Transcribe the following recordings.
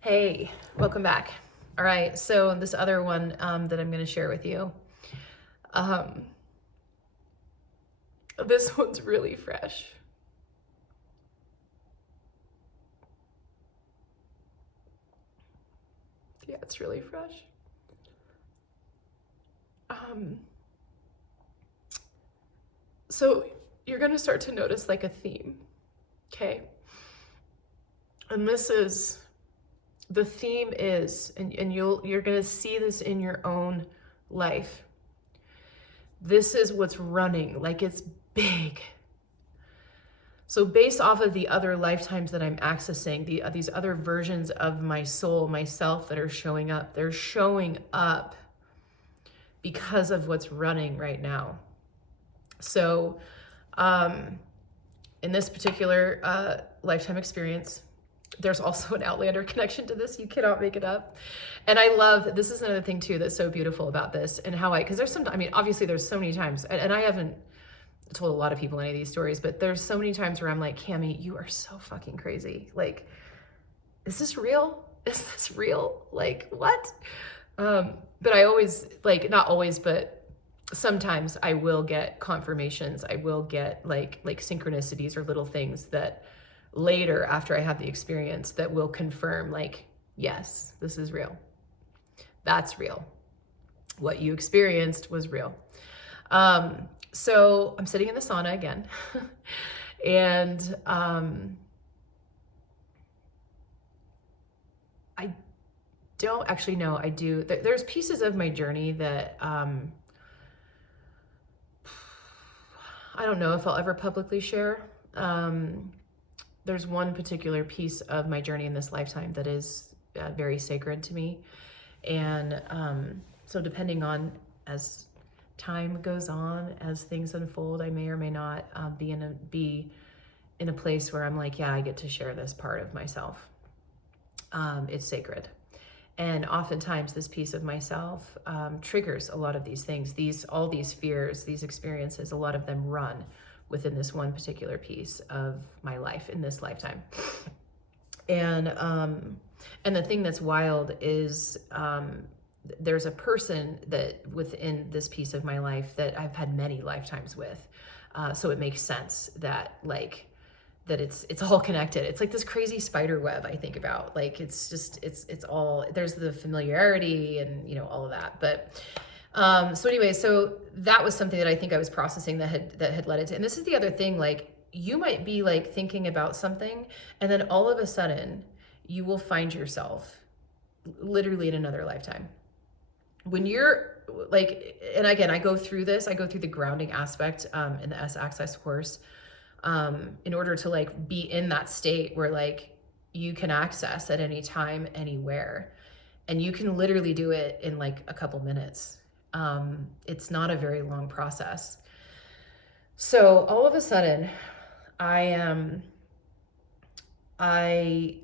Hey, welcome back. All right, so this other one that I'm going to share with you, um, this one's really fresh. Yeah, it's really fresh. Um, so you're going to start to notice like a theme, okay? And the theme is, and you're going to see this in your own life. This is what's running, like it's big. So based off of the other lifetimes that I'm accessing, these other versions of my soul, myself that are showing up, they're showing up because of what's running right now. So in this particular lifetime experience, there's also an Outlander connection to this. You cannot make it up. And I love, this is another thing too that's so beautiful about this and how because there's some, I mean, obviously there's so many times, and I haven't told a lot of people any of these stories, but there's so many times where I'm like, Cami, you are so fucking crazy. Like, is this real? Is this real? Like, what? But I always, like, not always, but sometimes I will get confirmations. I will get like synchronicities or little things that later after I have the experience that will confirm like, yes, this is real. That's real. What you experienced was real. So I'm sitting in the sauna again and I don't actually know. I do. There's pieces of my journey that I don't know if I'll ever publicly share. There's one particular piece of my journey in this lifetime that is very sacred to me. And so depending on as time goes on, as things unfold, I may or may not be in a place where I'm like, yeah, I get to share this part of myself. It's sacred. And oftentimes this piece of myself triggers a lot of these things, all these fears, these experiences, a lot of them run within this one particular piece of my life in this lifetime. And the thing that's wild is there's a person that within this piece of my life that I've had many lifetimes with. So it makes sense that that it's all connected. It's like this crazy spider web I think about. Like it's just it's all, there's the familiarity and all of that. But so anyway, so that was something that I think I was processing that had led it to. And this is the other thing, like you might be like thinking about something and then all of a sudden you will find yourself literally in another lifetime. When you're like, and again, I go through the grounding aspect in the S-Access course in order to like be in that state where like you can access at any time, anywhere. And you can literally do it in like a couple minutes. It's not a very long process. So all of a sudden I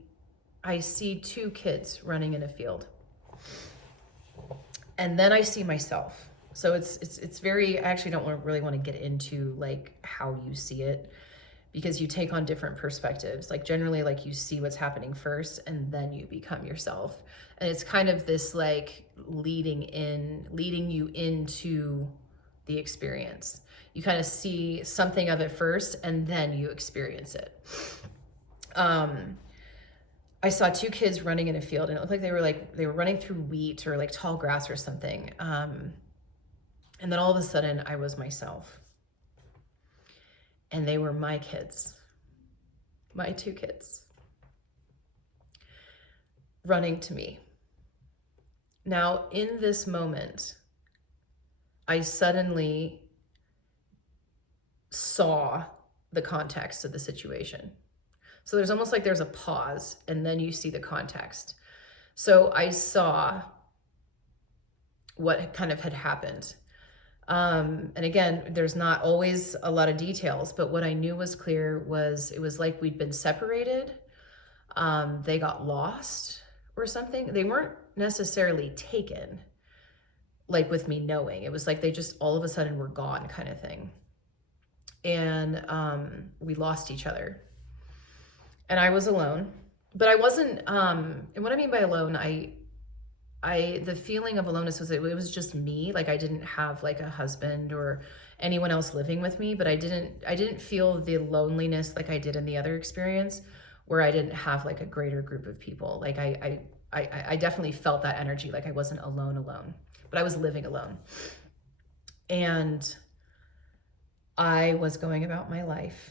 see two kids running in a field. And then I see myself. So it's very, I actually don't really want to get into like how you see it because you take on different perspectives. Like generally like you see what's happening first and then you become yourself. And it's kind of this like leading you into the experience. You kind of see something of it first and then you experience it. I saw two kids running in a field and it looked like they were running through wheat or like tall grass or something. And then all of a sudden I was myself. And they were my kids, my two kids, running to me. Now, in this moment, I suddenly saw the context of the situation. So there's almost like there's a pause and then you see the context. So I saw what kind of had happened. And again, there's not always a lot of details, but what I knew was clear was it was like we'd been separated. They got lost or something. They weren't necessarily taken, like with me knowing. It was like they just all of a sudden were gone kind of thing. And we lost each other. And I was alone. but I wasn't, and what I mean by alone, the feeling of aloneness was, it was just me. Like I didn't have like a husband or anyone else living with me, but I didn't feel the loneliness like I did in the other experience where I didn't have like a greater group of people. Like I definitely felt that energy. Like I wasn't alone, but I was living alone. And I was going about my life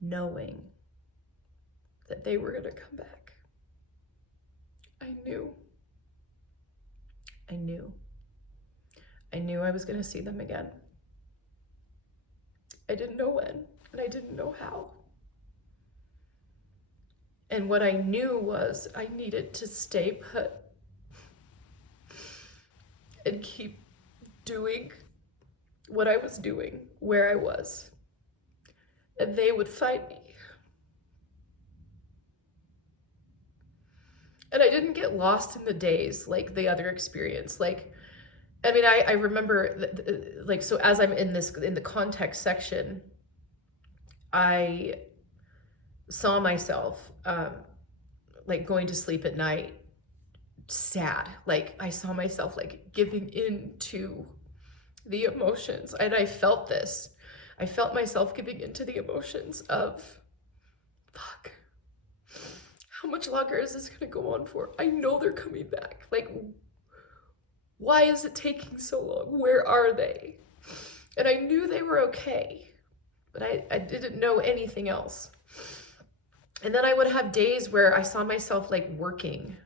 knowing that they were going to come back. I knew. I knew. I knew I was going to see them again. I didn't know when, and I didn't know how. And what I knew was I needed to stay put and keep doing what I was doing, where I was. And they would find me. And I didn't get lost in the days like the other experience. Like, I mean, I remember, like, so as I'm in the context section, I saw myself, like going to sleep at night, sad. Like I saw myself like giving in to the emotions. And I felt this. I felt myself giving into the emotions of, fuck, how much longer is this gonna go on for? I know they're coming back. Like, why is it taking so long? Where are they? And I knew they were okay, but I didn't know anything else. And then I would have days where I saw myself like working,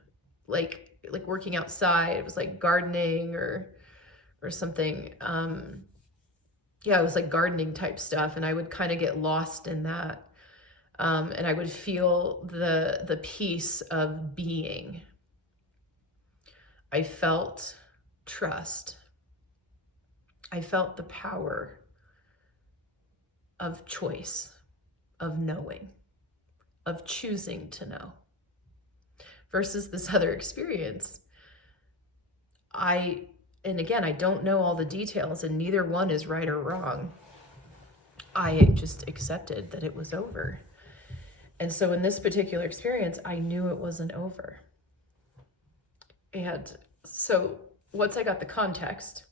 like working outside. It was like gardening or something. Yeah, it was like gardening type stuff. And I would kind of get lost in that. And I would feel the peace of being. I felt trust. I felt the power of choice, of knowing, of choosing to know. Versus this other experience, and again, I don't know all the details and neither one is right or wrong. I just accepted that it was over. And so in this particular experience, I knew it wasn't over. And so once I got the context,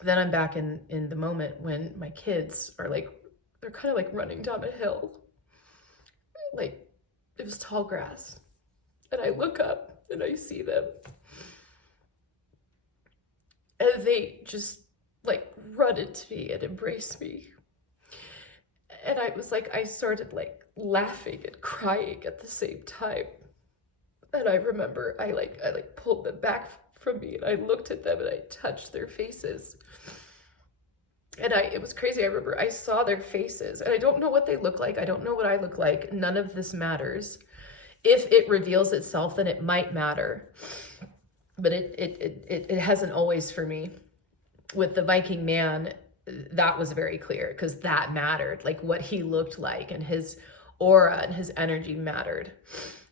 then I'm back in the moment when my kids are like, they're kind of like running down a hill. Like it was tall grass. And I look up and I see them. And they just like run into me and embrace me. And I was like, I started like laughing and crying at the same time. And I remember I pulled them back from me and I looked at them and I touched their faces. And it was crazy. I remember I saw their faces and I don't know what they look like. I don't know what I look like. None of this matters. If it reveals itself, then it might matter. But it hasn't always for me. With the Viking man, that was very clear because that mattered. Like what he looked like and his aura and his energy mattered.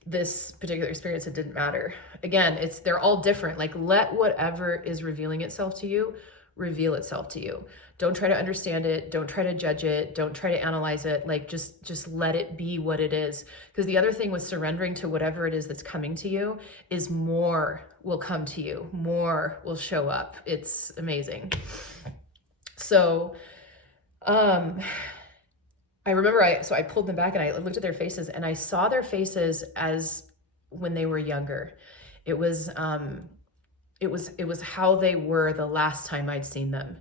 This particular experience, it didn't matter. Again, they're all different. Like let whatever is revealing itself to you, reveal itself to you. Don't try to understand it. Don't try to judge it. Don't try to analyze it. Like just let it be what it is. Because the other thing with surrendering to whatever it is that's coming to you is more will come to you. More will show up. It's amazing. So, I remember I pulled them back and I looked at their faces and I saw their faces as when they were younger. It was how they were the last time I'd seen them.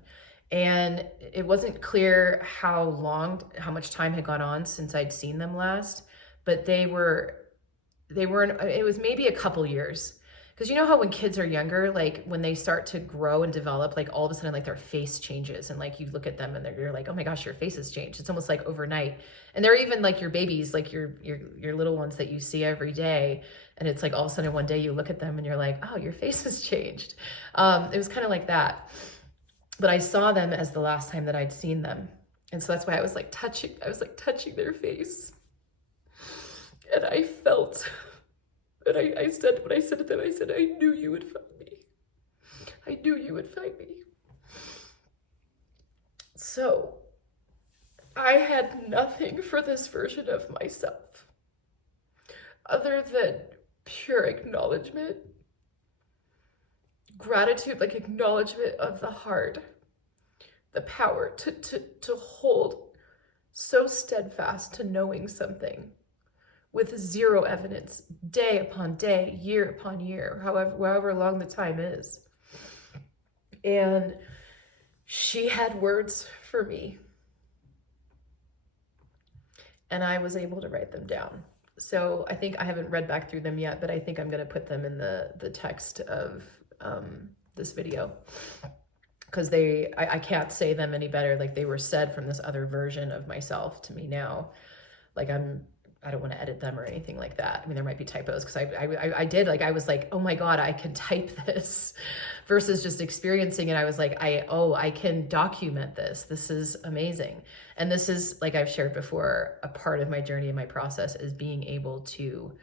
And it wasn't clear how much time had gone on since I'd seen them last, but it was maybe a couple years. Because you know how when kids are younger, like when they start to grow and develop, like all of a sudden like their face changes and like you look at them and you're like, oh my gosh, your face has changed. It's almost like overnight. And they're even like your babies, like your little ones that you see every day. And it's like all of a sudden one day you look at them and you're like, oh, your face has changed. It was kind of like that. But I saw them as the last time that I'd seen them. And so that's why I was like touching their face. And I felt, and I said, when I said to them, I said, I knew you would find me. I knew you would find me. So I had nothing for this version of myself. other than pure acknowledgement, gratitude, like acknowledgement of the heart, the power to hold so steadfast to knowing something with zero evidence, day upon day, year upon year, however long the time is. And she had words for me, and I was able to write them down. So I think I haven't read back through them yet, but I think I'm going to put them in the text of this video, because I can't say them any better. Like, they were said from this other version of myself to me now. Like, I don't want to edit them or anything like that. I mean, there might be typos, because I did, like, I was like, oh my God, I can type this, versus just experiencing it. I was like, I can document this. This is amazing. And this is, like I've shared before, a part of my journey and my process is being able to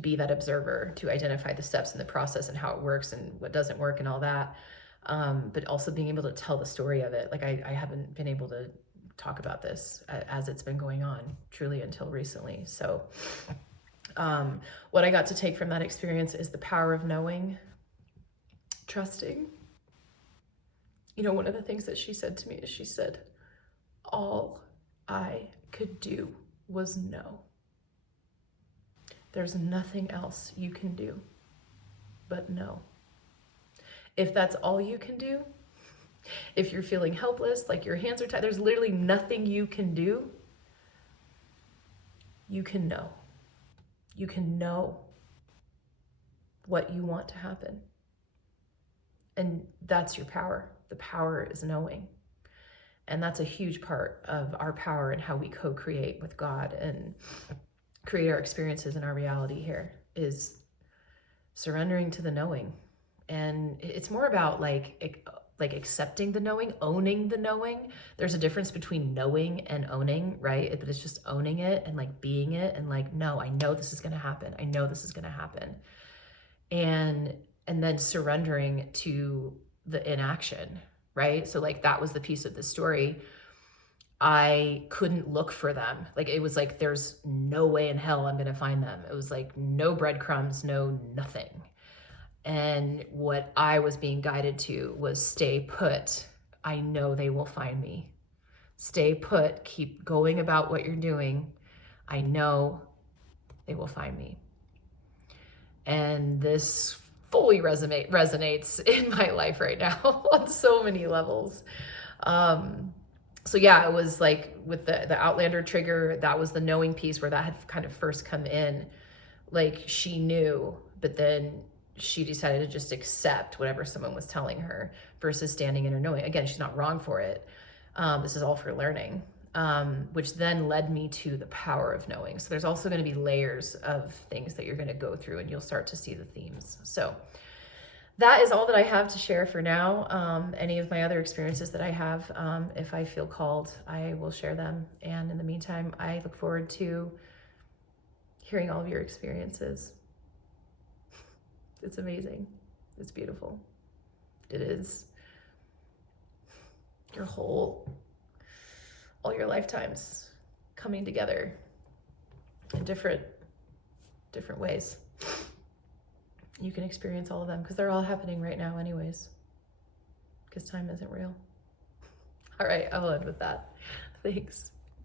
be that observer, to identify the steps in the process and how it works and what doesn't work and all that. But also being able to tell the story of it. Like, I haven't been able to talk about this as it's been going on truly until recently. So what I got to take from that experience is the power of knowing, trusting. You know, one of the things that she said to me is, she said, all I could do was know. There's nothing else you can do but know. If that's all you can do, if you're feeling helpless, like your hands are tied, there's literally nothing you can do, you can know. You can know what you want to happen. And that's your power. The power is knowing. And that's a huge part of our power and how we co-create with God and create our experiences and our reality here, is surrendering to the knowing. And it's more about like accepting the knowing, owning the knowing. There's a difference between knowing and owning, right? But it's just owning it and like being it and like, no, I know this is going to happen. I know this is going to happen. And then surrendering to the inaction, right? So like, that was the piece of the story. I couldn't look for them. Like, it was like, there's no way in hell I'm going to find them. It was like no breadcrumbs, no nothing. And what I was being guided to was stay put. I know they will find me. Stay put. Keep going about what you're doing. I know they will find me. And this fully resonates in my life right now on so many levels. So yeah, it was like with the Outlander trigger, that was the knowing piece where that had kind of first come in. Like, she knew, but then she decided to just accept whatever someone was telling her versus standing in her knowing. Again, she's not wrong for it. This is all for learning, which then led me to the power of knowing. So there's also going to be layers of things that you're going to go through, and you'll start to see the themes. So that is all that I have to share for now. Any of my other experiences that I have, if I feel called, I will share them. And in the meantime, I look forward to hearing all of your experiences. It's amazing. It's beautiful. It is all your lifetimes coming together in different ways. You can experience all of them because they're all happening right now anyways, because time isn't real. All right, I'll end with that. Thanks.